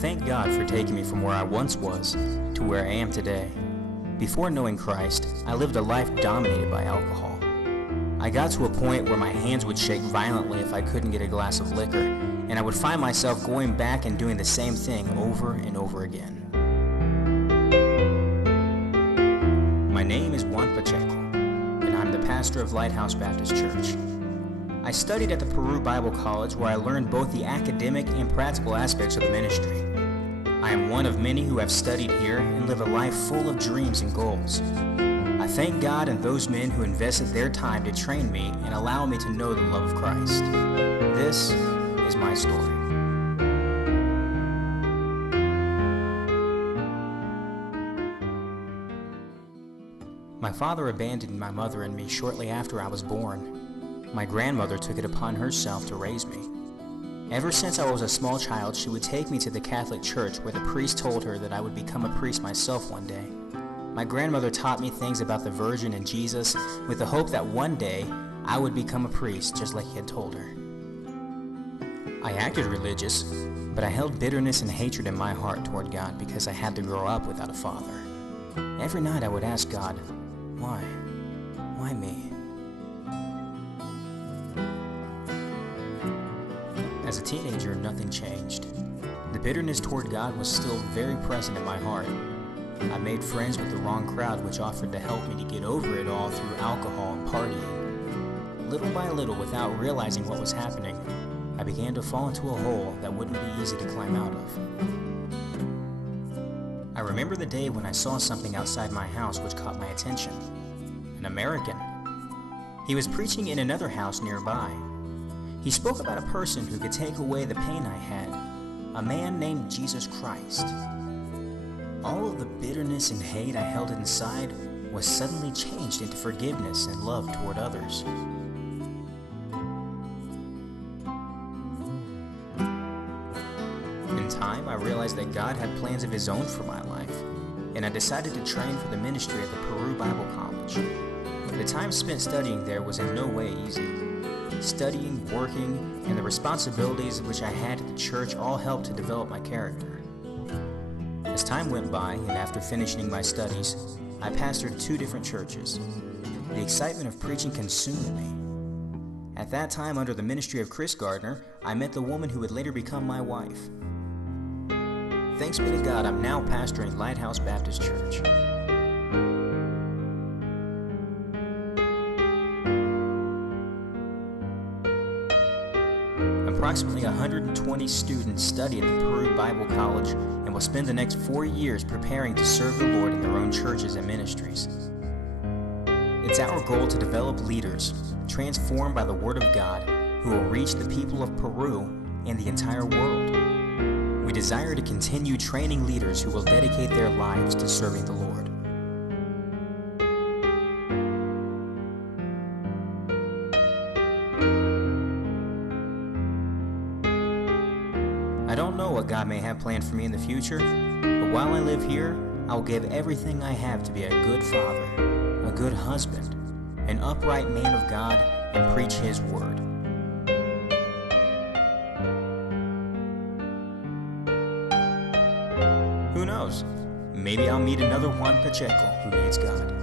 thank God for taking me from where I once was to where I am today. Before knowing Christ, I lived a life dominated by alcohol. I got to a point where my hands would shake violently if I couldn't get a glass of liquor, and I would find myself going back and doing the same thing over and over again. My name is Juan Pacheco, and I'm the pastor of Lighthouse Baptist Church. I studied at the Peru Bible College, where I learned both the academic and practical aspects of the ministry. I am one of many who have studied here and live a life full of dreams and goals. I thank God and those men who invested their time to train me and allow me to know the love of Christ. This is my story. My father abandoned my mother and me shortly after I was born. My grandmother took it upon herself to raise me. Ever since I was a small child, she would take me to the Catholic Church, where the priest told her that I would become a priest myself one day. My grandmother taught me things about the Virgin and Jesus with the hope that one day I would become a priest just like he had told her. I acted religious, but I held bitterness and hatred in my heart toward God because I had to grow up without a father. Every night I would ask God, why? Why me? As a teenager, nothing changed. The bitterness toward God was still very present in my heart. I made friends with the wrong crowd, which offered to help me to get over it all through alcohol and partying. Little by little, without realizing what was happening, I began to fall into a hole that wouldn't be easy to climb out of. I remember the day when I saw something outside my house which caught my attention. An American. He was preaching in another house nearby. He spoke about a person who could take away the pain I had, a man named Jesus Christ. All of the bitterness and hate I held inside was suddenly changed into forgiveness and love toward others. In time, I realized that God had plans of His own for my life, and I decided to train for the ministry at the Peru Bible College. The time spent studying there was in no way easy. Studying, working, and the responsibilities which I had at the church all helped to develop my character. As time went by, and after finishing my studies, I pastored 2 different churches. The excitement of preaching consumed me. At that time, under the ministry of Chris Gardner, I met the woman who would later become my wife. Thanks be to God, I'm now pastoring Lighthouse Baptist Church. Approximately 120 students study at the Peru Bible College and will spend the next 4 years preparing to serve the Lord in their own churches and ministries. It's our goal to develop leaders, transformed by the Word of God, who will reach the people of Peru and the entire world. We desire to continue training leaders who will dedicate their lives to serving the Lord. I don't know what God may have planned for me in the future, but while I live here, I will give everything I have to be a good father, a good husband, an upright man of God, and preach His word. Who knows? Maybe I'll meet another Juan Pacheco who needs God.